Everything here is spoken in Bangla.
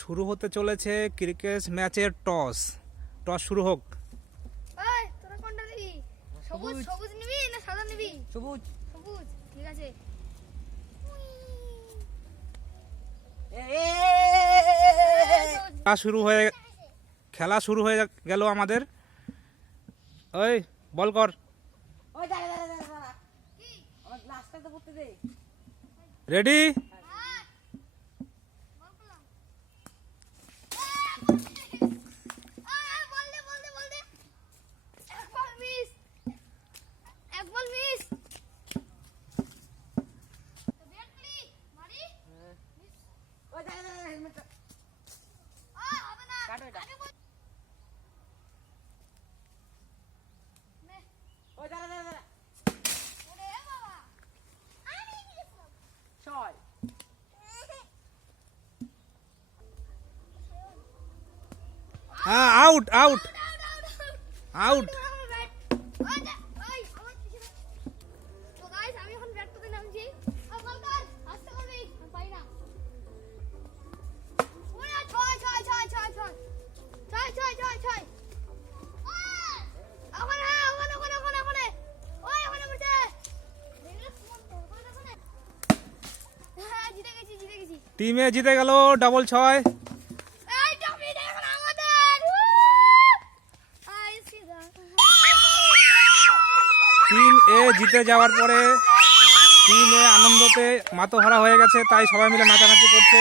শুরু হতে চলেছে ক্রিকেট ম্যাচের টস। টস শুরু হোক। এই তোরা কোনটা নিবি? সবুজ সবুজ নিবি না সাদা নিবি? সবুজ। সবুজ ঠিক আছে। খেলা শুরু হয়ে গেল আমাদের। ওই বল কর। ওই দাঁড়া দাঁড়া দাঁড়া দাঁড়া। আমার গ্লাসটা তো পড়তে দে। রেডি? ওই দাঁড়া দাঁড়া হেলমেটটা কাটো এটা। ওই দাঁড়া দাঁড়া দাঁড়া। ছয়। হ্যাঁ, আউট আউট আউট। টিমে জিতে গেল ডাবল 6। টিম এ জিতে যাওয়ার পরে টিম এ আনন্দতে মাতোহারা হয়ে গেছে, তাই সবাই মিলে নাচানাচি করছে।